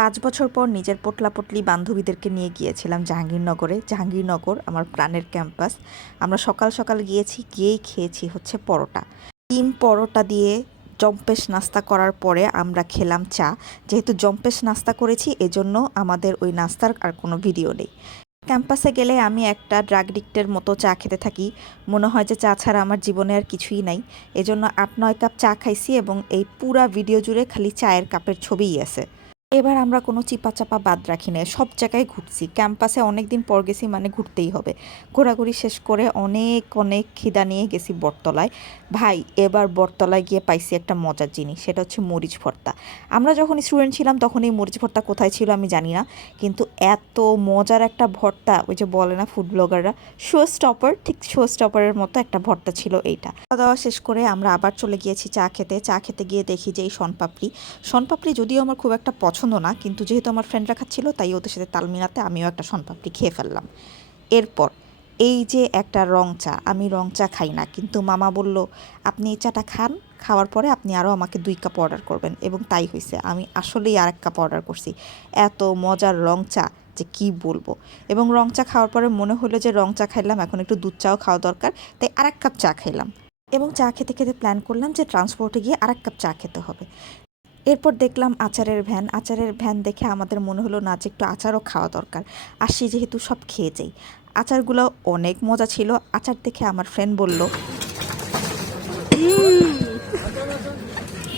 5 বছর পর নিজের পোটলা-পটলি বান্ধবীদেরকে নিয়ে গিয়েছিলাম জাহাঙ্গীরনগরে। জাহাঙ্গীরনগর আমার প্রাণের ক্যাম্পাস। আমরা সকাল সকাল গিয়েছি, গিয়েই খেয়েছি হচ্ছে পরোটা। ডিম পরোটা দিয়ে জম্পেশ নাস্তা করার পরে আমরা খেলাম চা। যেহেতু জম্পেশ নাস্তা করেছি এজন্য আমাদের ওই নাস্তার আর কোনো ভিডিও নেই। ক্যাম্পাসে গেলে আমি একটা ড্রাগ এডিক্টের মতো চা খেতে থাকি। মনে হয় যে চা ছাড়া আমার জীবনে আর কিছুই নাই। এজন্য 8-9 কাপ চা খাইছি এবং এই পুরা ভিডিও জুড়ে খালি চায়ের কাপের ছবিই আছে। এবার আমরা কোনো চিপা-চাপা বাদ রাখি নাই। সব জায়গায় ঘুরছি। ক্যাম্পাসে অনেক দিন পর গেছি মানে ঘুরতেই হবে। ঘোরাঘুরি শেষ করে অনেক অনেক খিদা নিয়ে গেছি বটতলায়। ভাই এবার বটতলায় গিয়ে পাইছি একটা মজার জিনিস। সেটা হচ্ছে মরিচ ভর্তা। আমরা যখন স্টুডেন্ট ছিলাম তখন এই মরিচ ভর্তা কোথায় ছিল আমি জানি না। কিন্তু এত মজার একটা ভর্তা, ওই যে বলে না ফুড ব্লগাররা শো স্টপার, ঠিক শো স্টপারের মতো একটা ভর্তা ছিল এইটা। খাওয়া দাওয়া শেষ করে আমরা আবার চলে গিয়েছি চা খেতে। চা খেতে গিয়ে দেখি যে এই শনপাপড়ি। শনপাপড়ি যদিও আমার খুব একটা পছন্দ না, কিন্তু যেহেতু আমার ফ্রেন্ডরা খাচ্ছিল তাই ওদের সাথে তাল মিলাতে আমিও একটা শনপাপড়ি খেয়ে ফেললাম। এরপর এই যে একটা রং চা, আমি রং চা খাই না, কিন্তু মামা বলল আপনি এই চাটা খান, খাওয়ার পরে আপনি আরও আমাকে 2 কাপ অর্ডার করবেন, এবং তাই হয়েছে। আমি আসলেই আরেক কাপ অর্ডার করছি। এত মজার রং চা যে কি বলবো। এবং রং চা খাওয়ার পরে মনে হলো যে রং চা খাইলাম, এখন একটু দুধ চাও খাওয়া দরকার, তাই আরেক কাপ চা খাইলাম। এবং চা খেতে খেতে প্ল্যান করলাম যে ট্রান্সপোর্টে গিয়ে আরেক কাপ চা খেতে হবে। এরপর দেখলাম আচারের ভ্যান। আচারের ভ্যান দেখে আমাদের মনে হলো না যে একটু আচারও খাওয়া দরকার। আসছি যেহেতু সব খেয়ে যাই। আচারগুলো অনেক মজা ছিল। আচার দেখে আমার ফ্রেন্ড বলল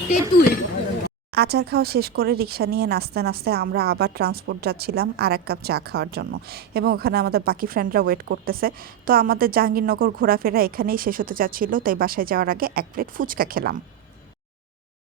তেঁতুল। আচার খাওয়া শেষ করে রিক্সা নিয়ে নাচতে নাচতে আমরা আবার ট্রান্সপোর্ট যাচ্ছিলাম আর এক কাপ চা খাওয়ার জন্য, এবং ওখানে আমাদের বাকি ফ্রেন্ডরা ওয়েট করতেছে। তো আমাদের জাহাঙ্গীরনগর ঘোরাফেরা এখানেই শেষ হতে যাচ্ছিল, তাই বাসায় যাওয়ার আগে 1 প্লেট ফুচকা খেলাম।